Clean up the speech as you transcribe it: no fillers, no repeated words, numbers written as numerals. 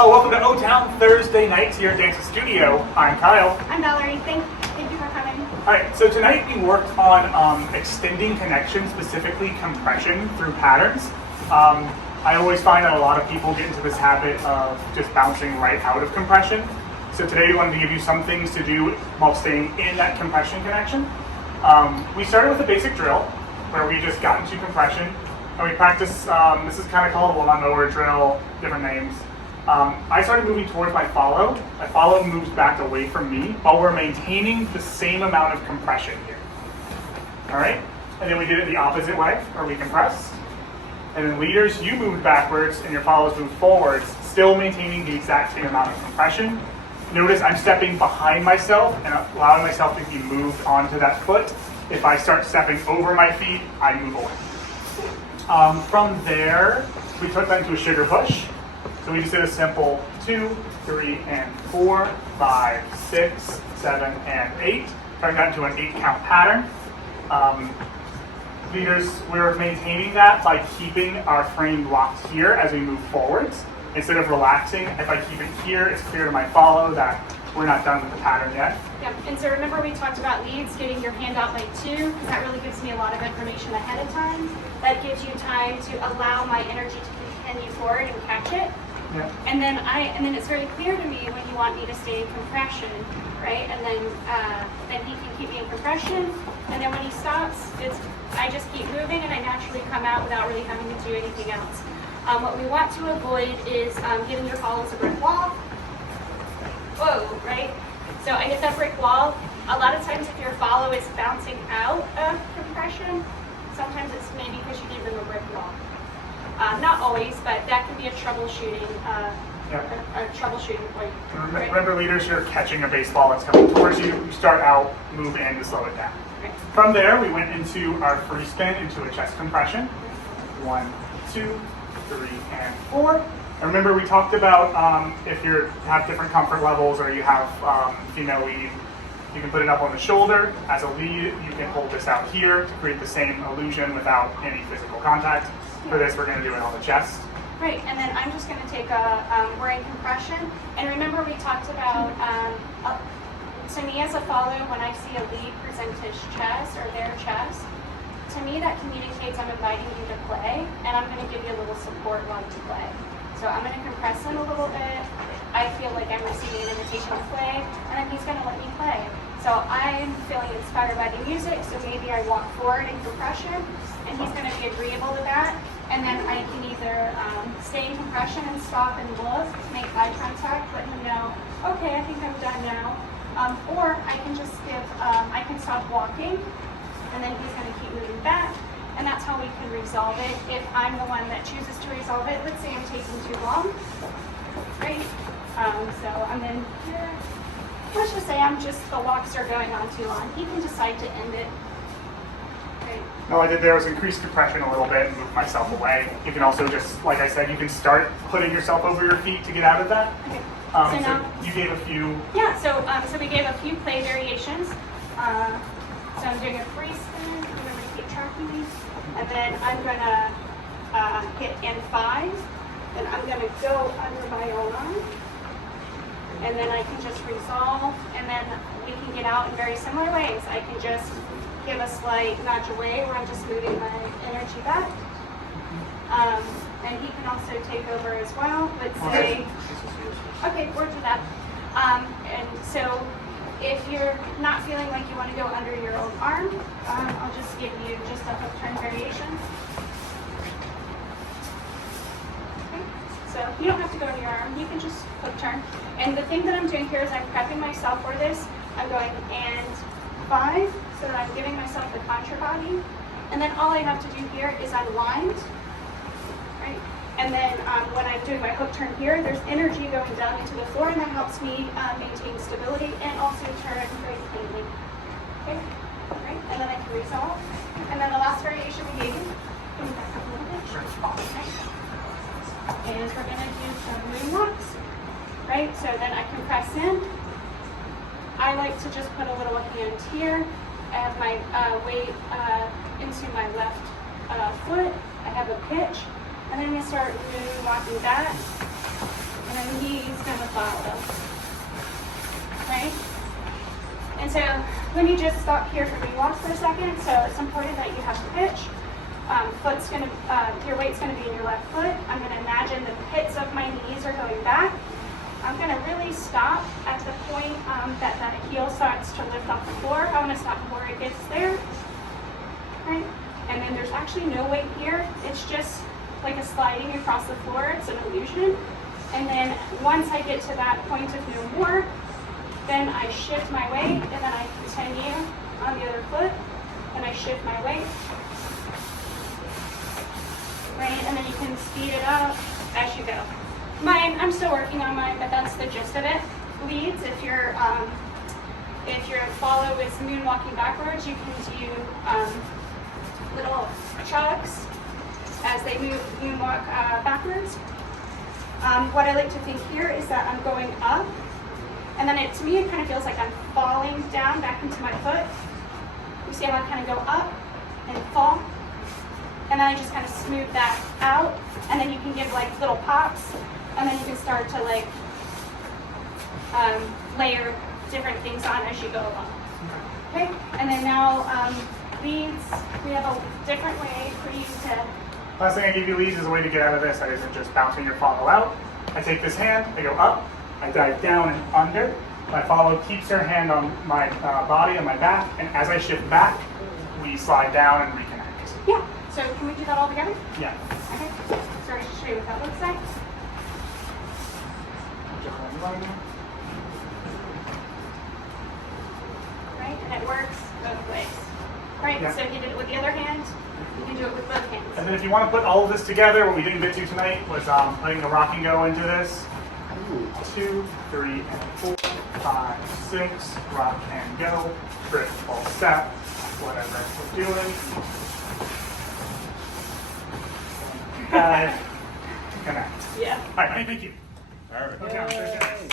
Hello, welcome to O-Town Thursday nights here at Dance's Studio. I'm Kyle. I'm Valerie. Thank you for coming. Alright, so tonight we worked on extending connection, specifically compression through patterns. I always find that a lot of people get into this habit of just bouncing right out of compression. So today we wanted to give you some things to do while staying in that compression connection. We started with a basic drill where we just got into compression and we practiced, this is kind of called a lawnmower drill, different names. I started moving towards my follow. My follow moves back away from me while we're maintaining the same amount of compression here. All right? And then we did it the opposite way, where we compressed. And then leaders, you moved backwards and your follows moved forwards, still maintaining the exact same amount of compression. Notice I'm stepping behind myself and allowing myself to be moved onto that foot. If I start stepping over my feet, I move away. From there, we took that into a sugar push. So we just did a simple 2, 3, and 4, 5, 6, 7, and 8. Turned that into an 8-count pattern. Leaders, we're maintaining that by keeping our frame locked here as we move forwards. Instead of relaxing, if I keep it here, it's clear to my follow that we're not done with the pattern yet. Yep, and so remember we talked about leads, getting your hand out like 2, because that really gives me a lot of information ahead of time. That gives you time to allow my energy to continue forward and catch it. Yeah. And then it's very clear to me when you want me to stay in compression, right? And then he can keep me in compression. And then when he stops, I just keep moving and I naturally come out without really having to do anything else. What we want to avoid is giving your follows a brick wall. Whoa, right? So I hit that brick wall. A lot of times if your follow is bouncing out of compression, sometimes it's maybe because you gave them a brick wall. Not always, but that can be a troubleshooting point. Right? Remember, leaders, you're catching a baseball that's coming towards you. You start out, move in to slow it down. Right. From there, we went into our free spin into a chest compression. 1, 2, 3, and 4. And remember, we talked about if you have different comfort levels or you have female lead, you can put it up on the shoulder. As a lead, you can hold this out here to create the same illusion without any physical contact. For this, we're going to do it on the chest. Right, and then I'm just going to take we're in compression. And remember we talked about, to me as a follow, when I see a lead present his chest or their chest, to me that communicates I'm inviting you to play, and I'm going to give you a little support while you play. So I'm going to compress him a little bit. I feel like I'm receiving an invitation to play, and then he's going to let me play. So I'm feeling inspired by the music, so maybe I walk forward in compression, and he's going to be agreeable to that. And then I can either stay in compression and stop and look, make eye contact, let him know, okay, I think I'm done now. Or I can just I can stop walking, and then he's going to keep moving back. And that's how we can resolve it. If I'm the one that chooses to resolve it, let's say I'm taking too long, right? So I'm in here. Let's just say the walks are going on too long. He can decide to end it. Right. All I did there was increase compression a little bit and move myself away. You can also just, like I said, you can start putting yourself over your feet to get out of that. Okay. So now, you gave a few. Yeah, so we gave a few play variations. So I'm doing a free spin. Remember to keep tracking these. And then I'm going to hit N5. Then I'm going to go under my arm. And then I can just resolve. And then we can get out in very similar ways. I can just give a slight nudge away where I'm just moving my energy back. And he can also take over as well. Let's say, okay, we'll do that. And so if you're not feeling like you want to go under your own arm, I'll just give you just a hook turn variation. Okay. So you don't have to go under your arm, you can just hook turn. And the thing that I'm doing here is I'm prepping myself for this. I'm going and 5, so that I'm giving myself the contra body. And then all I have to do here is unwind, right? And then when I'm doing my hook turn here, there's energy going down into the floor, and that helps me maintain stability and also turn very cleanly. Okay, all right, and then I can resolve. And then the last variation we gave you, can you back up a little bit? Sure. Okay. Is we're gonna do some moonwalks, right? So then I compress in. I like to just put a little hand here. I have my weight into my left foot. I have a pitch. And then I'm going to start walking back. And then he follow. Right? And so let me just stop here for rewalk for a second. So it's important that you have pitch. Your weight's gonna be in your left foot. I'm gonna imagine the pits of my knees are going back. I'm gonna really stop at the point that that heel starts to lift off the floor. I wanna stop before it gets there. Right? And then there's actually no weight here. It's just like a sliding across the floor. It's an illusion. And then once I get to that point of no more, then I shift my weight, and then I continue on the other foot, and I shift my weight. Right? And then you can speed it up as you go. I'm still working on mine, but that's the gist of it. Leads, if your follow is moonwalking backwards, you can do little chugs as they moonwalk backwards. What I like to think here is that I'm going up, and then to me it kind of feels like I'm falling down back into my foot. You see how I kind of go up and fall? And then I just kind of smooth that out, and then you can give like little pops, and then you can start to like layer different things on as you go along. Okay, and then now leads, we have a different way for you to... Last thing I give you leads is a way to get out of this that isn't just bouncing your follow out. I take this hand, I go up, I dive down and under. My follow keeps her hand on my body, on my back, and as I shift back, we slide down and reconnect. Yeah, so can we do that all together? Yeah. Okay, so I'll just show you what that looks like. Right, and it works both ways. Right, Yeah. so if you did it with the other hand, you can do it with both hands. And then if you want to put all of this together, what we didn't get to tonight was putting the rock and go into this. 2, 3, and 4, 5, 6, rock and go, triple step, whatever we're doing. 5, connect. Yeah. All right, thank you. All right. Okay,